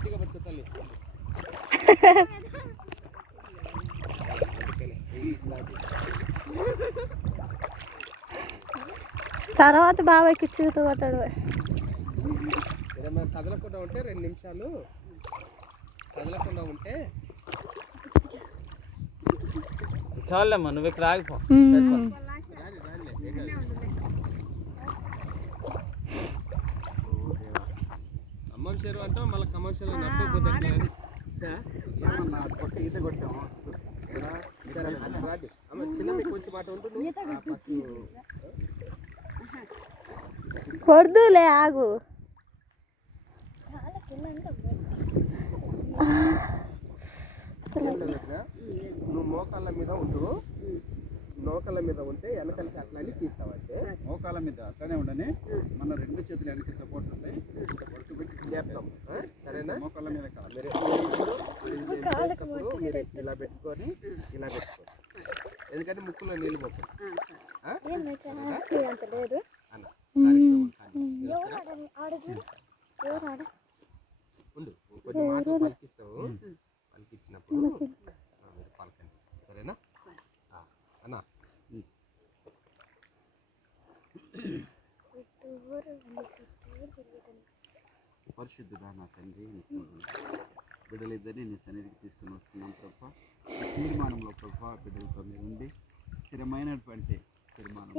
గట్టిగా పట్టుకో తల్లి. తర్వాత బాబాయ్కి ఇచ్చి కొట్టాడు. కదలకుండా ఉంటే 2 నిమిషాలు కదలకుండా ఉంటే చాలమ్మా. నువ్వు ఇక్కడ ఆగిపో. అమ్మ చెరువు అంటాం మళ్ళీ కమర్షియల్ నచ్చకపోతే ఈత కొట్టాము. అమ్మ చిన్న మీకు కొంచెం మాట ఉంటుంది. కొడుదులే ఆగు. నువ్వు మోకాళ్ళ మీద ఉండు. మోకాళ్ళ మీద ఉంటే వెనకాలకి అట్లానే తీస్తావంటే మోకాళ్ళ మీద అట్లానే ఉండని మన 2 చేతులు వెనక్కి సపోర్ట్ ఉంటాయి. చేస్తాం సరేనా? మోకాళ్ళ మీద మీరు ఇలా పెట్టుకొని ఇలా పెట్టుకోండి. ఎందుకంటే ముక్కులో నీళ్ళు పోతాయి. ఉండు కొంచెం మాటలు పలికిస్తావు. పలికిచ్చినప్పుడు మీరు పలకండి. సరేనా అన్నా? పరిశుద్ధుడా నా తండ్రి, బిడ్డలిద్దరిని నీ సన్నిధికి తీసుకుని వస్తున్నాం ప్రభా. తీర్మానంలో ప్రభా బిడ్డలతో మీరు ఉండి స్థిరమైనటువంటి తీర్మానం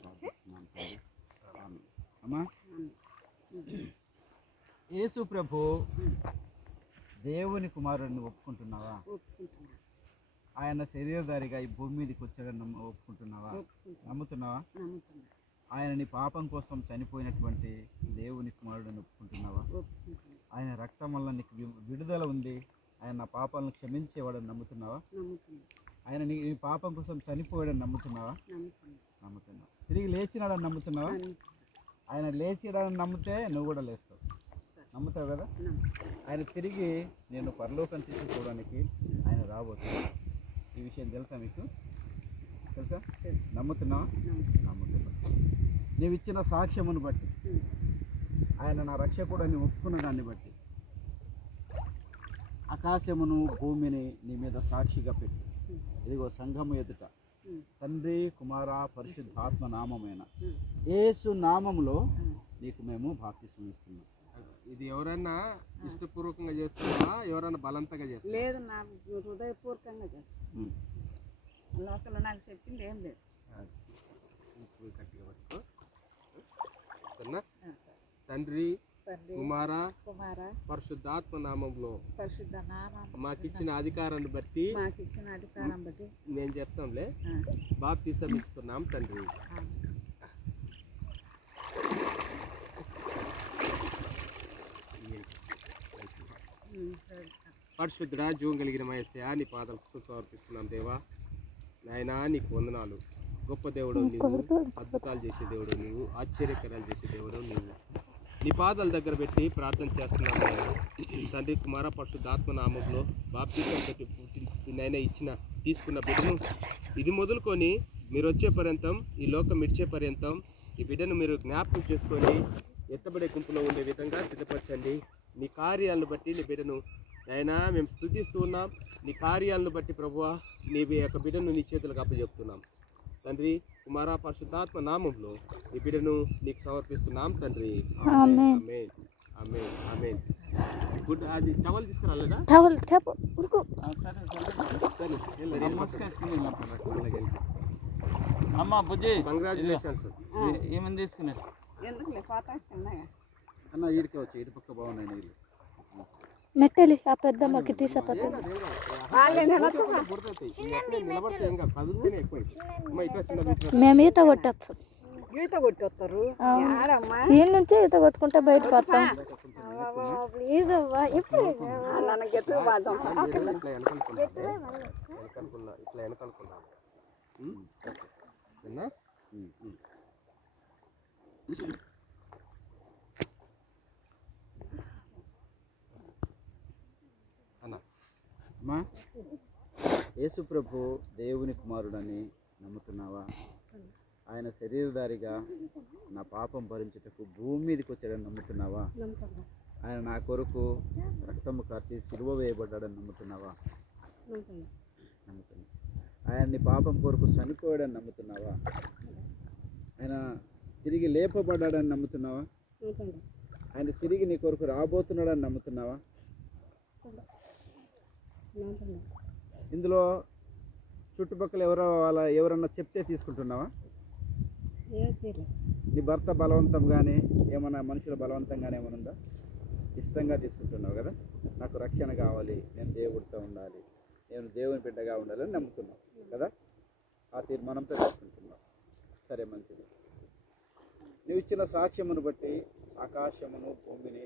ప్రార్థిస్తున్నాం తండ్రి. అమ్మా, యేసు ప్రభు దేవుని కుమారుడిని ఒప్పుకుంటున్నావా? ఆయన శరీరధారిగా ఈ భూమి మీదకి వచ్చాడని ఒప్పుకుంటున్నావా? నమ్ముతున్నావా? ఆయన నీ పాపం కోసం చనిపోయినటువంటి దేవుని కుమారుడిని ఒప్పుకుంటున్నావా? ఆయన రక్తం వల్ల నీకు విడుదల ఉంది. ఆయన నా పాపాలను క్షమించేవాడని నమ్ముతున్నావా? ఆయన నీ పాపం కోసం చనిపోయాడని నమ్ముతున్నావా? నమ్ముతున్నావా? తిరిగి లేచినాడని నమ్ముతున్నావా? ఆయన లేచినాడని నమ్మితే నువ్వు కూడా లేస్తావు. నమ్ముతావు కదా? ఆయన తిరిగి నేను పరలోకం తీసుకోవడానికి ఆయన రాబోతున్నాడు. ఈ విషయం తెలుసా మీకు? తెలుసా? నమ్ముతున్నావా? నమ్ముతున్నావు. నీవు ఇచ్చిన సాక్ష్యమును బట్టి, ఆయన నా రక్షకుడని ఒప్పుకున్న దాన్ని బట్టి ఆకాశమును భూమిని నీ మీద సాక్షిగా పెట్టి ఇదిగో సంఘము ఎదుట తండ్రి కుమార పరిశుద్ధాత్మ నామమైన యేసు నామములో నీకు మేము బాప్తిస్మం ఇస్తున్నాం. ఇది ఎవరన్నా ఇష్టపూర్వకంగా చేస్తున్నావా? ఎవరన్నా బలవంతంగా చేస్తా? లేదు, నా హృదయపూర్వకంగా చేస్తాను. లోకల్లో నాకు చెప్పింది ఏం లేదు. తండ్రి కుమార పరిశుద్ధాత్మ నామంలో మాకిచ్చిన అధికారాన్ని బట్టి నేను చెప్తాంలే బాప్తిసం ఇస్తున్నాం తండ్రి. పరిశుద్ధుడా, జీవం కలిగిన మయస్యా, నీ పాదాలకు సమర్పిస్తున్నాం దేవా. నాయనా నీకు వందనాలు. గొప్ప దేవుడు నీవు, అద్భుతాలు చేసే దేవుడు నీవు, ఆశ్చర్యకరాలు చేసే దేవుడు నీవు. నీ పాదాల దగ్గర పెట్టి ప్రార్థన చేస్తున్నాము ఆయన. తండ్రి కుమార పరిశుద్ధాత్మ నామంలో బాప్తిసం పెట్టి నాయన తీసుకున్న బిడ్డను ఇది మొదలుకొని మీరు వచ్చే పర్యంతం, ఈ లోకం ఇచ్చే పర్యంతం ఈ బిడ్డను మీరు జ్ఞాపకం చేసుకొని ఎత్తబడే గుంపులో ఉండే విధంగా సిద్ధపరచండి. నీ కార్యాలను బట్టి నీ బిడ్డను నాయన మేము స్తుతిస్తూ ఉన్నాం. నీ కార్యాలను బట్టి ప్రభువా నీ యొక్క బిడ్డను నీ చేతులకు అప్పచెప్తున్నాం తండ్రి. కుమార పరిశుద్ధాత్మ నామంలో ఈ బిడ్డను నీకు సమర్పిస్తున్నాం తండ్రి. ఆమేన్ ఆమేన్ ఆమేన్. గుడ్. అది టవల్ తీసుకురాలేదా? అమ్మా బుజ్జి, కంగ్రాచులేషన్స్. ఏమని తీసుకున్నారు? అన్న ఈడికే వచ్చి ఇటు పక్క బాగున్నాయి నీళ్ళు. మెట్టెలి ఆ పెద్దమ్మకి తీసపోతే మేము ఈత కొట్టచ్చు. ఈత కొట్టేస్తారు. దీని నుంచి ఈత కొట్టుకుంటే బయటకు వస్తాం. అమ్మా, యేసు ప్రభు దేవుని కుమారుడని నమ్ముతున్నావా? ఆయన శరీరధారిగా నా పాపం భరించుటకు భూమి మీదకి వచ్చాడని నమ్ముతున్నావా? ఆయన నా కొరకు రక్తము కార్చి సిలువ వేయబడ్డాడని నమ్ముతున్నావా? నమ్ముతున్నా. ఆయన నీ పాపం కొరకు చనిపోయాడని నమ్ముతున్నావా? ఆయన తిరిగి లేపబడ్డాడని నమ్ముతున్నావా? ఆయన తిరిగి నీ కొరకు రాబోతున్నాడని నమ్ముతున్నావా? ఇందులో చుట్టుపక్కల ఎవరన్నా చెప్తే తీసుకుంటున్నావా? నీ భర్త బలవంతం కానీ ఏమన్నా మనుషుల బలవంతం కానీ ఏమైనా ఉందా? ఇష్టంగా తీసుకుంటున్నావు కదా. నాకు రక్షణ కావాలి, నేను దేవుడితో ఉండాలి, నేను దేవుని బిడ్డగా ఉండాలని నమ్ముతున్నావు కదా. ఆ తీర్మానంతో తీసుకుంటున్నావు. సరే, మంచిది. నువ్వు ఇచ్చిన సాక్ష్యమును బట్టి ఆకాశమును భూమిని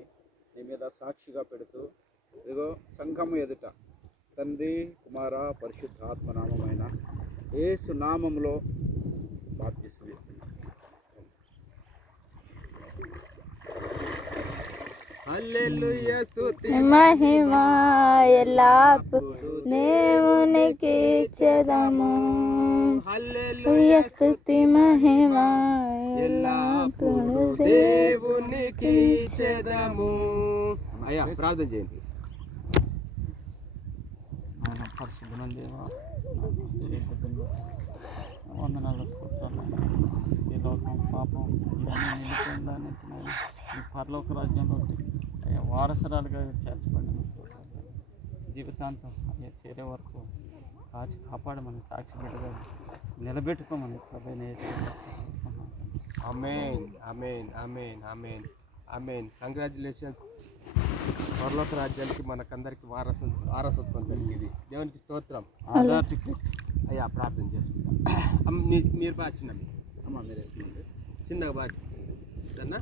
నీ మీద సాక్షిగా పెడుతూ ఇదిగో సంఘము ఎదుట తండ్రి కుమార పరిశుద్ధాత్మ నామమైన యేసు నామములో బాప్తిస్మం ఇస్తున్నాను. హల్లెలూయా స్తుతి మహిమా ఎల్లప్పుడు దేవునికి ఇచ్చెదము. హల్లెలూయా స్తుతి మహిమా ఎల్లప్పుడు దేవునికి ఇచ్చెదము. అయ్యా ప్రార్థన చేయండి. ఆయన పరిశుద్ధమైన దేవా, వందనాలు స్తోత్రాలు. ఈ లోకం పాపం ఇవన్నీ నిలిపోయిందని ఈ పరలోక రాజ్యంలో అయ్యా వారసరాలుగా చేర్చబడిన జీవితాంతం అయ్యా చేరే వరకు కాచి కాపాడమని సాక్షి బిడ్డగా నిలబెట్టుకోమని ప్రభువైన యేసు. ఆమేన్ ఆమేన్ ఆమేన్ ఆమేన్ ఆమేన్. కంగ్రాచులేషన్స్. పరలోక రాజ్యానికి మనకందరికి వారసత్వం కలిగింది. దేవునికి స్తోత్రం. ఆధార్ టికెట్. అయ్యా ప్రార్థన చేసుకుంటాం. మీరు బాగా చిన్న అమ్మ మీరే చిన్నగా బాగా సరేనా?